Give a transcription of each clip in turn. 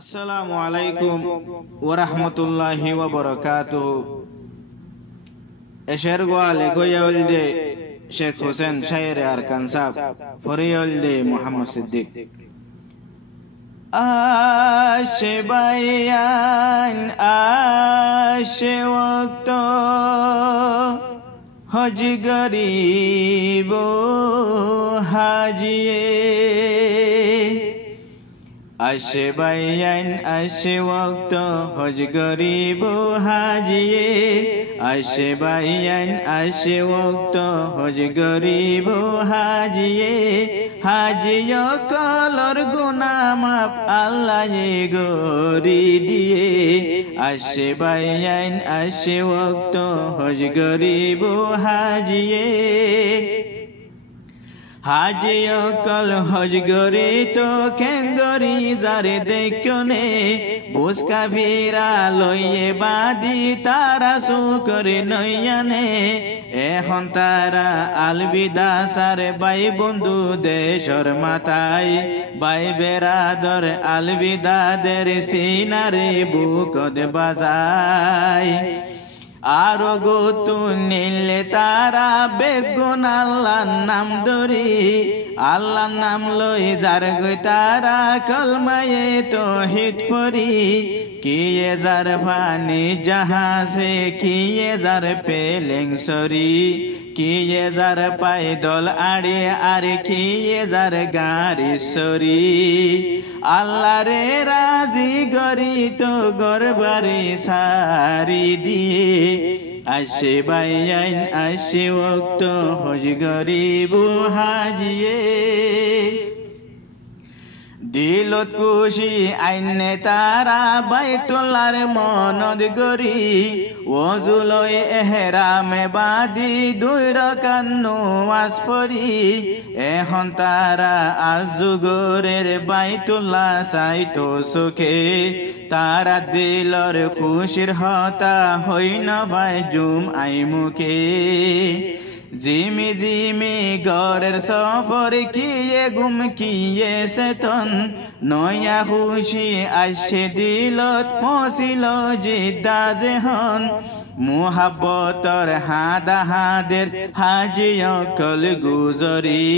আসসালামু আলাইকুম ওয়া রাহমাতুল্লাহি ওয়া বারাকাতুহু। এশের গোয়ালে কইয়ালদে শেখ হোসেন শায়েরে আরকান সাহেব ফরিয়ালদে মোহাম্মদ সিদ্দিক। আশে বায়ান আশে ওয়াক্ত হজ গরিব হাজিয়ে আশে বায়ান আশে ওয়াক্ত হজ গরিব হাজিয়ে আশে বায়ান আশে ওয়াক্ত হজ গরিব হাজিয়ে হাজিয় কলর গুনাহ মাফ আল্লাহ গরি দিয়ে আশে বায়ান আশে ওয়াক্ত হজ গরিব হাজিয়ে হাজিয় কল হজ গরি তো খেঙ্গরি যারে দেখনে বুসকা ফিরা লইয়ে বাদি তারা সুকরে নইয়ানে এখন তারা আলবিদা সারে বাই বন্ধু দেশর মাথায় বাই বেরাদর আলবিদা দের সিনারে বুকদ বাজায় আরো গতু নিলে তারা বেগুন আল্লাহর নাম ধরি আল্লাহর নাম লই যার গই তারা কলমায়ে তৌহিদ পড়ি কিয়ে যার পানি জাহাজে কিয়ে যার পেলেং সরি কিয়ে যার পায়দল আড়ে আর কিয়ে যার গাড়ি সরি আল্লাহ রে রাজি গরি তো গরবারে সারি দিয়ে আশে বায়ান আশে ওয়াক্ত হজ গরিব হাজিয়ে দিলত খুশি আইনে তারা বাইতুল্লাহর মনদ গরি ওজুলই এহরামে বাদি দুই রাকাত নামাজ পড়ি এখন তারা আজগরের বাইতুল্লাহ চাইতো সুখে তারা দিলর খুশির হতা হই না ভাই জুম আই মুখে জিমি জিমি গরের সফর কিয়ে গুম কিয়ে সেতন নয়া খুশি আসে দিলত পৌঁছিল জিদ্দা যেহন মুহাব্বতর হাদা হাদের হাজিয় কল গুজরি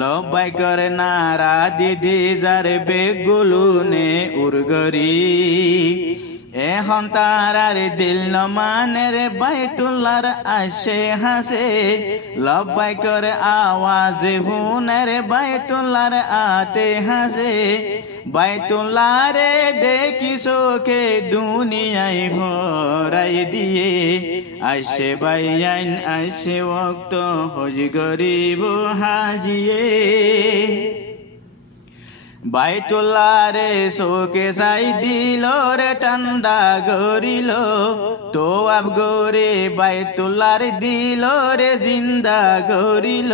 লব্বাই করে নারা দিদি যার বেগুলুনে উরগরি এখন তারার দিল নমানের বাইতুল্লাহর আশে হাসে লব্বাই করে আওয়াজ হুনের বাইতুল্লাহর আতে হাসে বাইতুল্লাহরে দেখি চোখে দুনিয়ায় ভরাই দিয়ে আশে বায়ান আশে ওয়াক্ত হজ গরিব হাজিয়ে বাইতুল্লাহরে শোকে সাই দিল রে ঠান্ডা গরিল তো আব গরে বাইতুল্লাহর দিল রে জিন্দা গরিল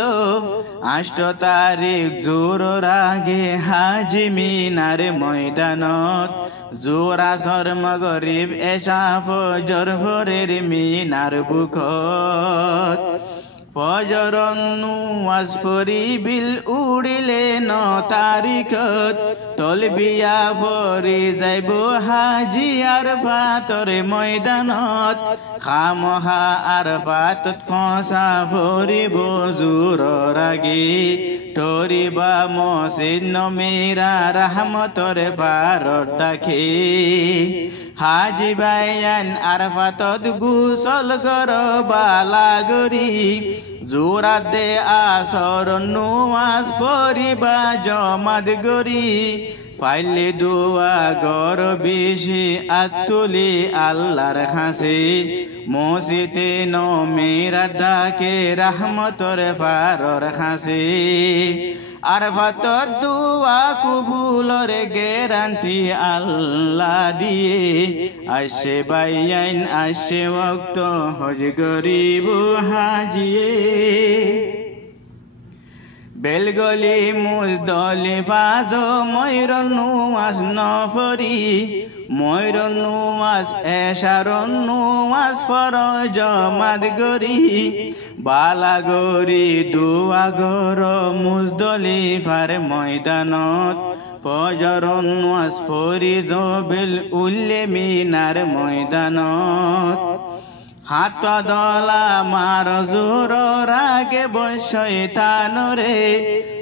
8 তারিখ জোর রাগে হাজি মিনার ময়দানত জোরা শর্ম গরিব এশা ফজর ভোরের মিনার বুকত ফজরন নামাজ পড়ি বিল উড়িলে 9 তারিখত তলবিয়া পড়ি যাইব হাজি আরফাতর ময়দানত খামহা আরফাতত ফসা পড়িব জোর আগে টরিবা মসজিদ নমিরা রহমতর ফারত ডাকে হাজি বায়ান আরফাতত গুসল কর বালা গরি জোরা দে আসর নামাজ পড়িবা জমাত গরি পাইলে দোয়া গর বেশি আতুলি আল্লাহর হাসে মসজিদে নমিরা ডাকে রহমতর ফারর হাসে আরফাতত দুয়া কবুলর গ্যারান্টি আল্লাহ দিয়ে আশে বায়ান আশে ওয়াক্ত হজ গরিব হাজিয়ে বেলগলি মুজদলিফা জো ময়ূর নামাজ নফরি ময়ূর নামাজ এশার নামাজ ফরজ জমাত গরি বালা গরি দুয়া গর মুজদলিফার ময়দানত ফজরন ওয়াজ ফরিজ বিল উল্লে মিনার ময়দানত হাত দলা মার জোর রাগে বৈশয়তানরে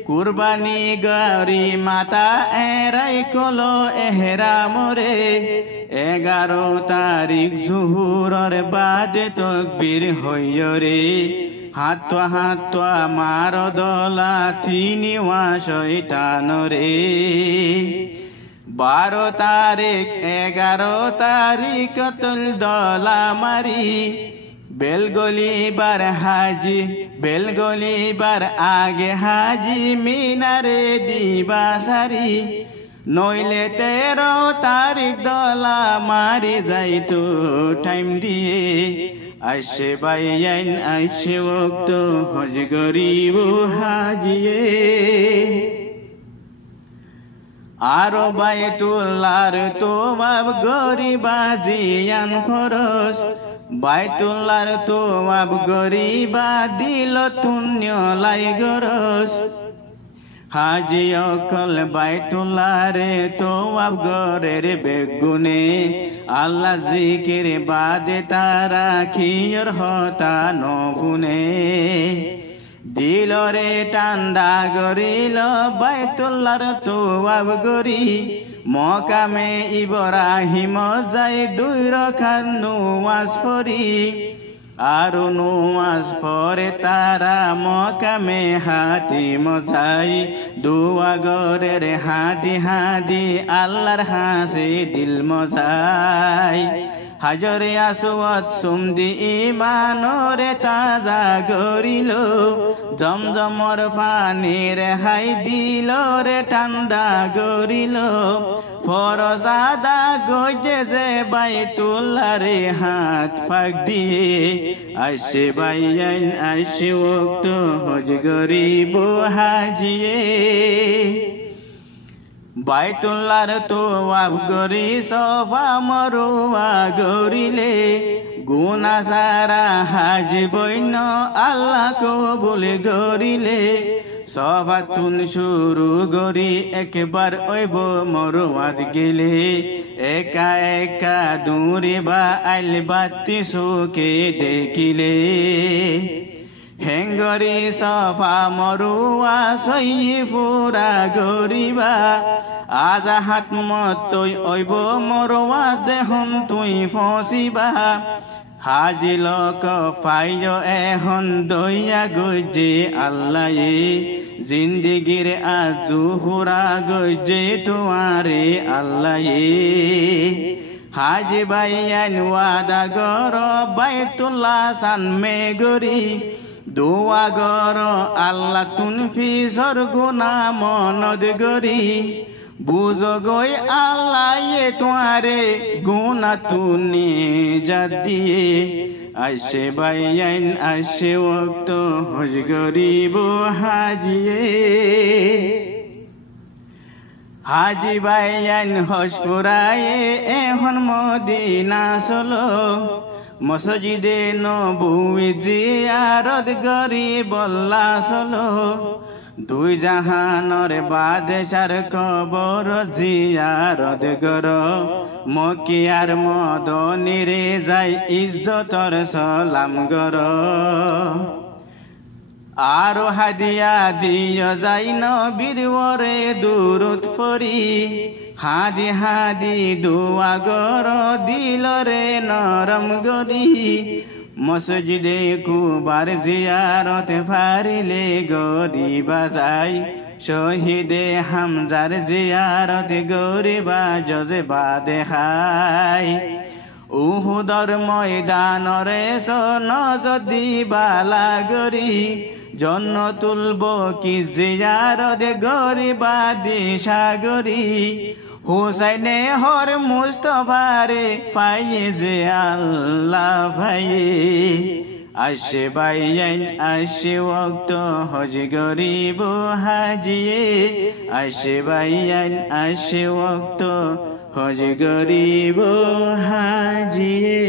কুরবানি গরি মাতা এরাই কলো এহরামরে 11 তারিখ জুহুরর বাদে তকবীর হইয়রে হাত মার দলা তিনি ওয়া শয়তানরে 12 তারিখ 11 তারিখ তুল দলা মারি বেলগলিবার আগে হাজি মিনারে দিবা সারি নইলে 13 তারিখ দলা মারি যাইতো টাইম দিয়ে আইসে বাইয়াইন আইসে ওক্ত হজ গরিব হাজিয়ে আরো বাইতুল্লাহর তোয়াব গরিবা জিয়ান ফরজ বাইতুল্লাহর তোয়াব গরিবা দিল তুন্য লাই গরজ হাজি অকল বাইতুল্লাহরে তোয়াব গরের বেগুনে আল্লাহ জিকির বাদে তারা খিয়র হতা নভুনে দিলরে টান্ডা গরিল বাইতুল্লাহর তোয়াব গরি মকামে ইব্রাহিম যাই 2 রাকাত নামাজ পড়ি আর নামাজ পড়ে তারা মকামে হাতিম যাই দুয়া গরের হাদি আল্লাহর হাসে দিল মজাই হাজরে আসওয়াদ সুমদি ইমানরে তাজা গরিল জমজমর পানির হাই দিল রে ঠান্ডা গরিল ফরজ আদা গজে যে বাইতুল্লাহরে হাত ফাঁক দিয়ে আইসে বাইয়াইন আইসে ওক্ত হজ গরিব হাজিয়ে বাইতুল্লাহর তোয়াব গরি সফা মরুয়া গরিলে গুনাহ সারা হাজ বইন আল্লাহ কবুল গরিলে সফাতুন শুরু গরি একবার ওইব মরুয়াত গেলে একা একা দূরে বা আইল বাতি সুকে দেখিলে হেঙ্গরি সফা মরুয়া সইপুরা গরিবা আজা হাত মতই ওইব মরুয়া যেহন তুই ফসিবা হাজি লোক পাইয় এখন দইয়া গজে আল্লাহ জিন্দিগির আজু হুরা গজে তোমারে আল্লাহ হাজি বাইয়ান ওয়াদা গর বাইতুল্লাহ সান মে গরি দোয়া গর আল্লাহ তুন ফিসর গুনা মনদ গরি বুঝো গই আল্লাহ তোমারে গুনা তুনি জাদিয়ে আইসে বাইয়াইন আইসে ওক্ত হজ গরিব হাজিয়ে হাজি বাইয়াইন হজ ফুরায়ে এখন মদিনা চলো মসজিদে নবুই জিয়ারত গরি বল্লা চলো 2 জাহানর বাদশার কবর জিয়ারত গর মকিয়ার মদনিরে যাই ইজ্জতর সালাম গর আরো হাদিয়া দিয় যাই নবীর ওরে দুরুদ পড়ি হাদি দুয়া গর দিলরে নরম গরি মসজিদে কুবার জিয়ারত ফারিলে গরিবা যাই শহীদে হামজার জিয়ারত গরিবা জজবা দেখাই উহুদর ময়দানরে সোন যদি বালা গরি জন্য তুলব কি জিয়ারত গরিবা দিশা গরি হুসাইনে হর মুস্তফারে পাইয়ে যে আল্লাহ ভাই আসে বাইয়াইন আসে ওক্ত হজ গরিব হাজিয়ে আসে বাইয়াইন আসে ওক্ত হজ গরিব হাজিয়ে